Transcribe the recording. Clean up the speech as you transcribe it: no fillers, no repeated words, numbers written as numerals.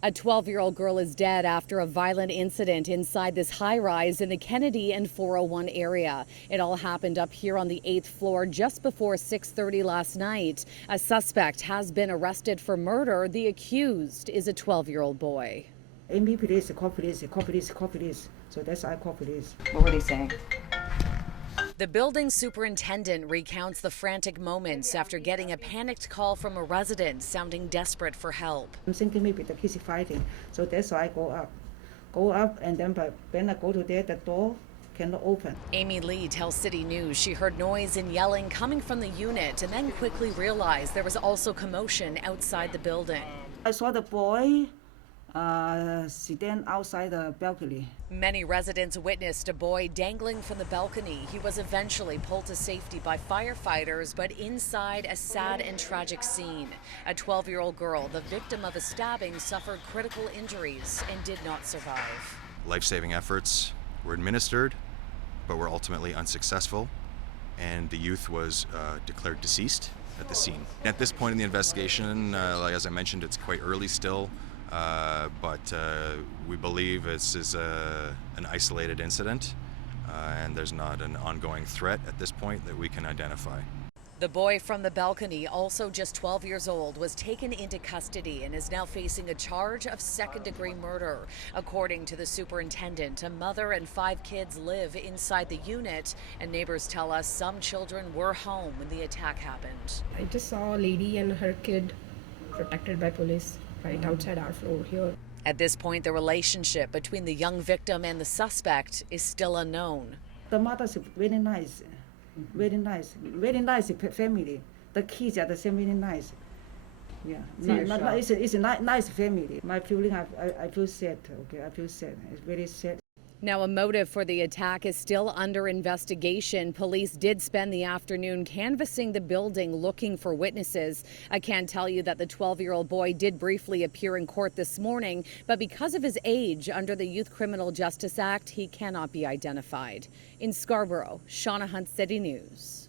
A 12-year-old girl is dead after a violent incident inside this high-rise in the Kennedy and 401 area. It all happened up here on the 8th floor just before 6:30 last night. A suspect has been arrested for murder. The accused is a 12-year-old boy. Amy, police, call police, call police, call police. So that's why I call police. What were they saying? The building superintendent recounts the frantic moments after getting a panicked call from a resident sounding desperate for help. I'm thinking maybe the kids fighting, so that's why I go up, and then but when I go to there, the door cannot open. Amy Lee tells City News she heard noise and yelling coming from the unit and then quickly realized there was also commotion outside the building. I saw the boy sitting outside the balcony. Many residents witnessed a boy dangling from the balcony. He was eventually pulled to safety by firefighters, but inside a sad and tragic scene. A 12-year-old girl, the victim of a stabbing, suffered critical injuries and did not survive. Life-saving efforts were administered, but were ultimately unsuccessful, and the youth was declared deceased at the scene. At this point in the investigation, as I mentioned, it's quite early still. But we believe this is an isolated incident, and there's not an ongoing threat at this point that we can identify. The boy from the balcony, also just 12 years old, was taken into custody and is now facing a charge of second-degree murder. According to the superintendent, a mother and 5 kids live inside the unit, and neighbors tell us some children were home when the attack happened. I just saw a lady and her kid protected by police right outside our floor here. At this point, the relationship between the young victim and the suspect is still unknown. The mother's very nice, very nice family. The kids are the same, very nice. Yeah, it's a nice family. My feeling, I feel sad. Okay, I feel sad. It's very sad. Now, a motive for the attack is still under investigation. Police did spend the afternoon canvassing the building looking for witnesses. I can tell you that the 12-year-old boy did briefly appear in court this morning, but because of his age under the Youth Criminal Justice Act, he cannot be identified. In Scarborough, Shauna Hunt, City News.